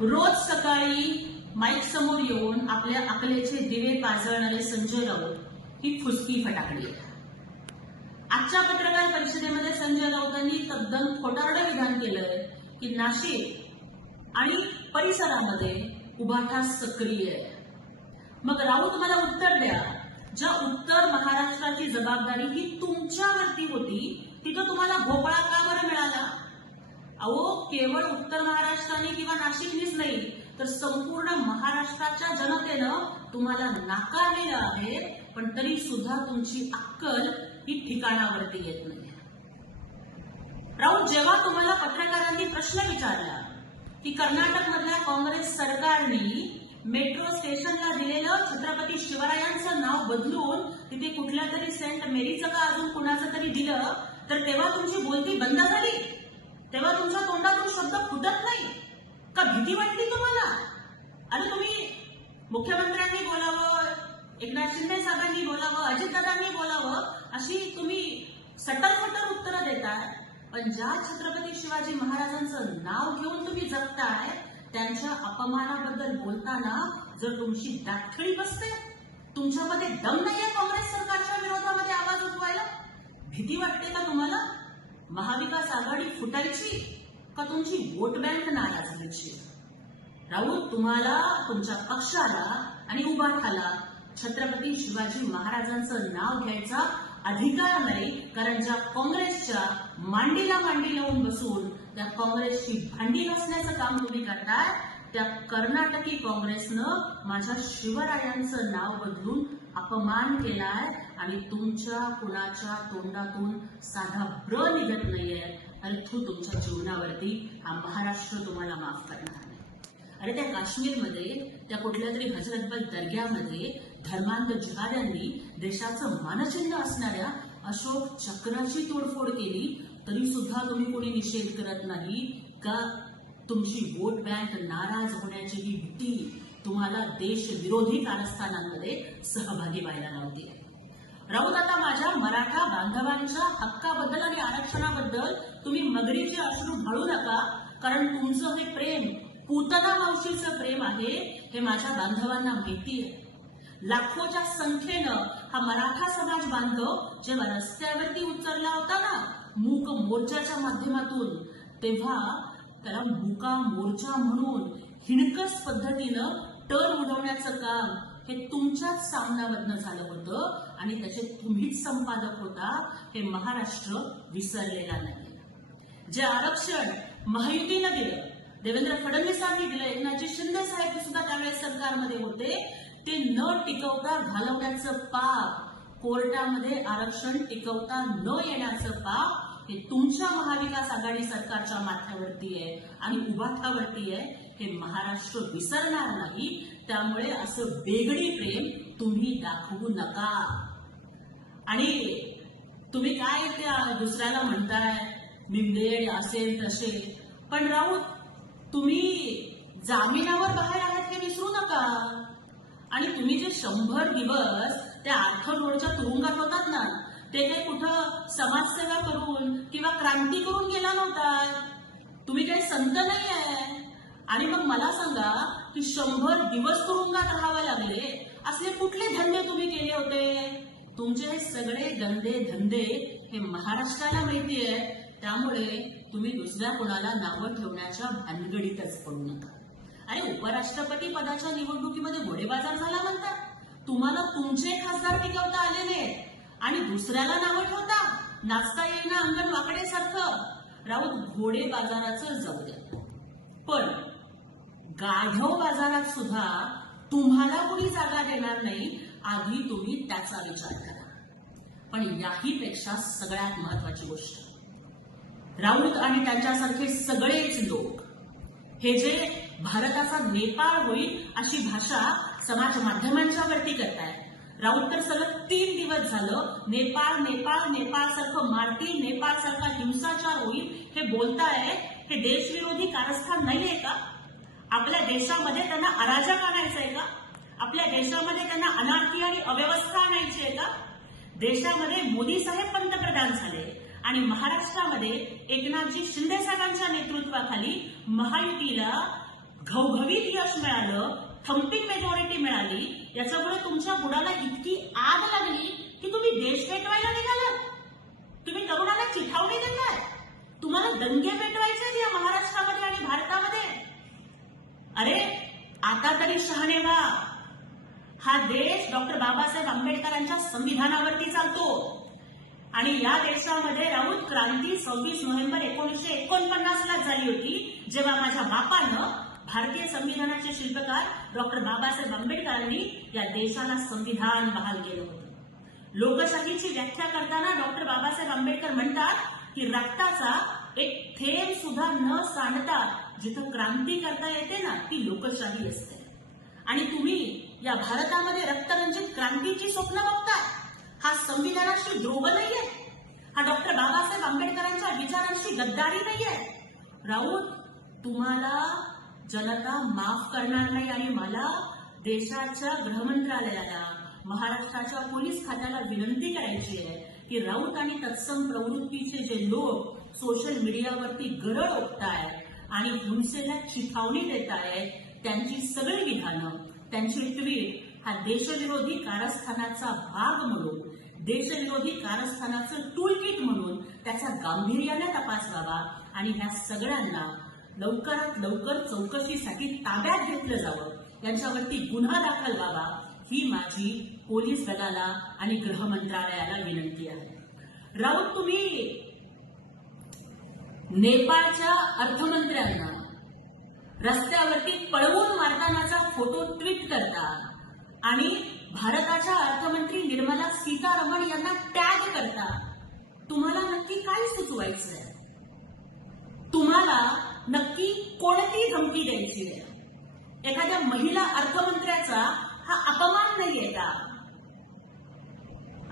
रोज सकाळी माईक समोर येऊन आपल्या अकलेचे दिवे पाजळणारे संजय राऊत ही फुसकी फटाकडी आहे. आजच्या पत्रकार परिषदेमध्ये संजय राऊतांनी तद्दन खोटारडं विधान केलंय की नाशिक आणि परिसरामध्ये उभाठा सक्रिय आहे. मग राऊत मला उत्तर द्या, ज्या उत्तर महाराष्ट्राची जबाबदारी ही तुमच्यावरती होती तिथं तुम्हाला भोपळा का बरं मिळाला? अहो, केवळ उत्तर महाराष्ट्राने किंवा नाशिकनीच नाही तर संपूर्ण महाराष्ट्राच्या जनतेनं तुम्हाला नाकारलेलं आहे, पण तरी सुद्धा तुमची अक्कल ही ठिकाणावरती येत नाही. राऊत, जेव्हा तुम्हाला पत्रकारांनी प्रश्न विचारला की कर्नाटकमधल्या काँग्रेस सरकारने मेट्रो स्टेशनला दिलेलं छत्रपती शिवरायांचं नाव बदलून तिथे कुठल्या तरी सेंट मेरीचं का अजून कुणाचं तरी दिलं, तर तेव्हा तुमची बोलती बंद झाली? तेव्हा तुमच्या तोंडातून शब्द फुटत नाही का? भीती वाटली तुम्हाला? आणि तुम्ही मुख्यमंत्र्यांनी बोलावं, एकनाथ शिंदे साहेबांनी बोलावं, अजितदादांनी बोलावं अशी तुम्ही सटरफटर उत्तरं देताय, पण ज्या छत्रपती शिवाजी महाराजांचं नाव घेऊन तुम्ही जगताय त्यांच्या अपमानाबद्दल बोलताना जर तुमची दाठळी बसते, तुमच्यामध्ये दम नाहीये काँग्रेस सरकारच्या विरोधामध्ये आवाज उठवायला? भीती वाटते का तुम्हाला? महाविकास आघाडी फुटायची का तुमची वोट बँक नाराज व्हायची? राऊत, तुम्हाला, तुमच्या पक्षाला आणि उभाठाला छत्रपती शिवाजी महाराजांचं नाव घ्यायचा अधिकार नाही, कारण ज्या काँग्रेसच्या मांडीला मांडी लावून बसून त्या काँग्रेसची भांडी घासण्याचं काम तुम्ही करताय, त्या कर्नाटकी काँग्रेसनं माझ्या शिवरायांचं नाव बदलून अपमान केलाय आणि तुमच्या कुणाच्या तोंडातून साधा ब्र निघत नाहीये. आणि तुमच्या जीवनावरती हा महाराष्ट्र तुम्हाला माफ करणार नाही. अरे, त्या काश्मीरमध्ये त्या कुठल्या तरी हजरतबल दर्ग्यामध्ये धर्मांध जिहाद्यांनी देशाचं मानचिन्ह असणाऱ्या अशोक चक्राची तोडफोड केली, तरी सुद्धा तुम्ही कोणी निषेध करत नाही का? तुमची वोट बँक नाराज होण्याची ही भीती तुम्हाला देशविरोधी कारस्थानांमध्ये सहभागी व्हायला लावते. राऊत, आता माझ्या मराठा बांधवांच्या हक्काबद्दल आणि आरक्षणाबद्दल तुम्ही मगरीचे अश्रू ढाळू नका, कारण तुमचं हे प्रेम पूतना मावशीचं प्रेम आहे हे माझ्या बांधवांना माहिती आहे. लाखोच्या संख्येनं हा मराठा समाज बांधव जेव्हा रस्त्यावरती उतरला होता ना मूक मोर्चाच्या माध्यमातून, तेव्हा त्याला मुका मोर्चा म्हणून हिणकस पद्धतीनं टर उडवण्याचं काम हे तुमच्याच सामनामधनं झालं होतं आणि त्याचे तुम्हीच संपादक होता, हे महाराष्ट्र विसरलेला नाही. जे आरक्षण महायुतीनं दिलं, देवेंद्र फडणवीसांनी दिलं, एकनाथजी शिंदे साहेब सुद्धा त्यावेळेस सरकारमध्ये होते, ते न टिकवता घालवण्याचं पाप, कोर्टामध्ये आरक्षण टिकवता न येण्याचं पाप हे तुमच्या महाविकास आघाडी सरकारच्या माथ्यावरती आहे आणि उभाठावरती आहे. हे महाराष्ट्र विसरणार नाही. त्यामुळे असं वेगळी प्रेम तुम्ही दाखवू नका. आणि तुम्ही काय त्या दुसऱ्याला म्हणताय निंदेड असेल तसे, पण राऊत, तुम्ही जामिनावर बाहेर आहात हे विसरू नका. आणि तुम्ही जे 100 दिवस त्या आर्थर रोडच्या तुरुंगात होतात ना, ते काही कुठं समाजसेवा करून किंवा क्रांती करून गेला नव्हता. तुम्ही काही संत नाही आहे. आणि मग मला सांगा की 100 दिवस तुरुंगात राहावे लागले असले कुठले धंदे तुम्ही केले होते? तुमचे हे सगळे गंदे धंदे हे महाराष्ट्राला माहिती आहे. त्यामुळे तुम्ही दुसऱ्या कोणाला नावं ठेवण्याच्या भानगडीतच पडू नका. आणि उपराष्ट्रपती पदाच्या निवडणुकीमध्ये घोडेबाजार झाला म्हणतात. तुम्हाला तुमचे खासदार टिकवता आले नाहीत आणि दुसऱ्याला नावं ठेवता. नाचता येईना अंगण वाकडेसारखं. राऊत, घोडे बाजाराचं जाऊ द्या, पण गाढव बाजारात सुद्धा तुम्हाला कोणी जागा देणार नाही. आधी तुम्ही त्याचा विचार करा. पण याहीपेक्षा सगळ्यात महत्वाची गोष्ट, राऊत आणि त्यांच्यासारखे सगळेच लोक हे जे भारताचा नेपाळ होईल अशी भाषा समाज माध्यमांच्या वरती करतायत. राऊत तर सलग 3 दिवस झालं नेपाळ नेपाळ नेपाळ सारखं मारतील, नेपाळ सारखा हिंसाचार होईल हे बोलताय. हे देशविरोधी कारस्थान नाहीये का? आपल्या देशामध्ये त्यांना अराजक आणायचंय का? आपल्या देशामध्ये त्यांना अनार्की आणि अव्यवस्था आणायची आहे का? देशामध्ये मोदी साहेब पंतप्रधान झाले आणि महाराष्ट्रामध्ये एकनाथजी शिंदे साहेबांच्या नेतृत्वाखाली महायुतीला घवघवीत यश मिळालं, थम्पिंग मेजॉरिटी मिळाली, याच्यामुळे तुमच्या बुडाला इतकी आग लागली की तुम्ही देश पेटवायला निघालात. तुम्ही तरुणाला चिथावणी देताय. तुम्हाला दंगे पेटवायचे या महाराष्ट्रामध्ये आणि भारतामध्ये. अरे आता तरी शहाणे व्हा. हा देश डॉक्टर बाबासाहेब आंबेडकरांच्या संविधानावरती चालतो आणि या देशामध्ये राऊत क्रांती 26 नोव्हेंबर 1949 ला झाली होती, जेव्हा माझ्या बापानं भारतीय संविधानाचे शिल्पकार डॉक्टर बाबासाहेब आंबेडकरांनी या देशाला संविधान बहाल केलं होतं. लोकशाहीची व्याख्या करताना डॉक्टर बाबासाहेब आंबेडकर म्हणतात की रक्ताचा एक थेंब सुद्धा न सांडता जिथं क्रांती करता येते ना, ती लोकशाही असते. आणि तुम्ही या भारतामध्ये रक्तरंजित क्रांतीची स्वप्न बघताय. हा संविधानाशी द्रोह नाहीये. हा डॉक्टर बाबासाहेब आंबेडकरांच्या विचारांशी गद्दारी नाहीये. राऊत, तुम्हाला जनता माफ करणार नाही आणि मला देशाच्या गृहमंत्रालयाला, महाराष्ट्राच्या पोलीस खात्याला विनंती करायची आहे की राऊत आणि तत्सम प्रवृत्तीचे जे लोक सोशल मीडियावरती गरळ ओकतायत आणि हिंसेला चिथावणी देत आहेत, त्यांची सगळी विधानं, त्यांची ट्विट हा देशविरोधी कारस्थानाचा भाग म्हणून, देशविरोधी कारस्थानाचं टूलकिट म्हणून त्याचा गांभीर्याने तपास व्हावा आणि ह्या सगळ्यांना लवकरात लवकर चौकशीसाठी ताब्यात घेतलं जावं, यांच्यावरती गुन्हा दाखल व्हावा, ही माझी पोलीस दलाला आणि गृह मंत्रालयाला विनंती आहे. राऊत, तुम्ही नेपाळच्या अर्थमंत्र्यांना रस्त्यावरती पळवून मारतानाचा फोटो ट्विट करता आणि भारताच्या अर्थमंत्री निर्मला सीतारामन यांना टॅग करता. तुम्हाला नक्की काय सुचवायचंय? तुम्हाला नक्की कोणती धमकी द्यायची आहे? एखाद्या महिला अर्थमंत्र्याचा हा अपमान नाहीये का?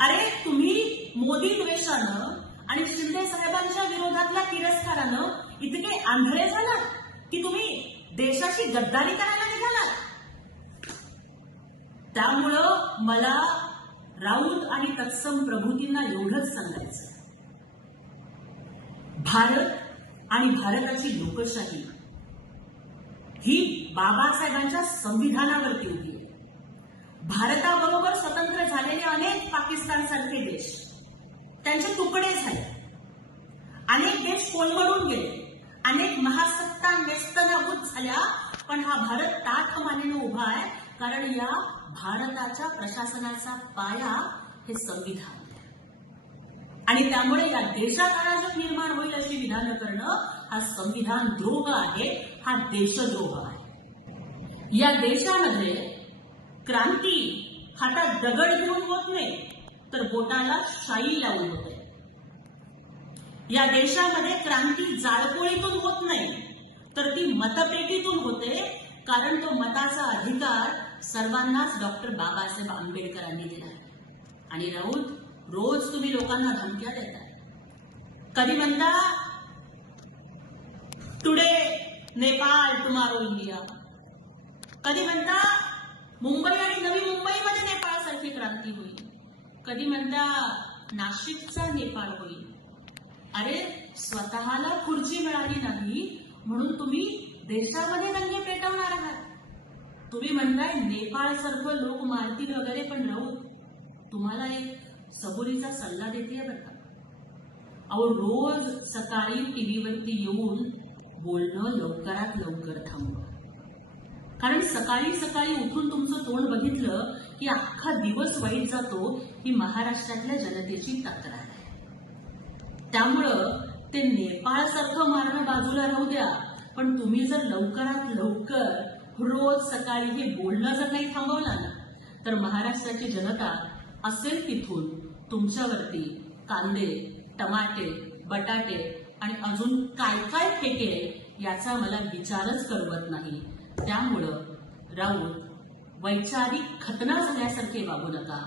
अरे तुम्ही मोदी द्वेषानं आणि शिंदे साहेबांच्या विरोधातल्या तिरस्कारानं इतके आंधळे झालात की तुम्ही देशाची गद्दारी करायला निघालात. त्यामुळं मला राऊत आणि तत्सम प्रभूतींना एवढंच सांगायचं, भारत आणि भारताची लोकशाही ही बाबासाहेबांच्या संविधानावरती उभी आहे. भारताबरोबर स्वतंत्र झालेले अनेक पाकिस्तानसारखे देश, त्यांचे तुकडे झाले, अनेक देश कोलमडून गेले, अनेक महासत्ता नेस्तनाबूत झाल्या, पण हा भारत ताठ मानेनं उभा आहे, कारण या भारताच्या प्रशासनाचा पाया हे संविधान आहे. आणि त्यामुळे या देशात अराजक निर्माण होईल अशी विधानं करणं हा संविधान द्रोह आहे, हा देशद्रोह आहे. या देशामध्ये क्रांती हातात दगड घेऊन होत नाही, तर बोटाला शाई लावून होते. या देशामध्ये क्रांती जाळपोळीतून होत नाही, तर ती मतपेटीतून होते, कारण तो मताचा अधिकार सर्वांनाच डॉक्टर बाबासाहेब आंबेडकरांनी दिला. आणि राऊत, रोज तुम्ही लोकांना धमक्या देताय. कधी म्हणता टुडे नेपाळ टुमारो इंडिया, कधी म्हणता मुंबई आणि नवी मुंबईमध्ये नेपाळसारखी क्रांती होईल, कधी म्हणता नाशिकचा नेपाळ होईल. अरे स्वतःला खुर्ची मिळाली नाही म्हणून तुम्ही देशामध्ये दंगे पेटवणार आहात. तुम्ही म्हणताय नेपाळसारखं लोक मारतील वगैरे, पण राऊत, तुम्हाला एक सबुरीचा सल्ला देते बरं का. अहो, रोज सकाळी टीव्हीवरती येऊन बोलणं लवकरात लवकर थांबवा. कारण सकाळी सकाळी उठून तुमचं तोंड बघितलं की अख्खा दिवस वाईट जातो, ही महाराष्ट्रातल्या जनतेची तक्रार आहे. त्यामुळं ते नेपाळसारखं मारणं बाजूला राहू द्या, पण तुम्ही जर लवकरात लवकर रोज सकाळी हे बोलणं जर नाही थांबवलं ना, तर महाराष्ट्राची जनता असेल तिथून तुमच्यावरती कांदे, टमाटे, बटाटे आणि अजून काय काय फेकेल याचा मला विचारच करवत नाही. त्यामुळं राऊत, वैचारिक खतना झाल्यासारखे वागू नका.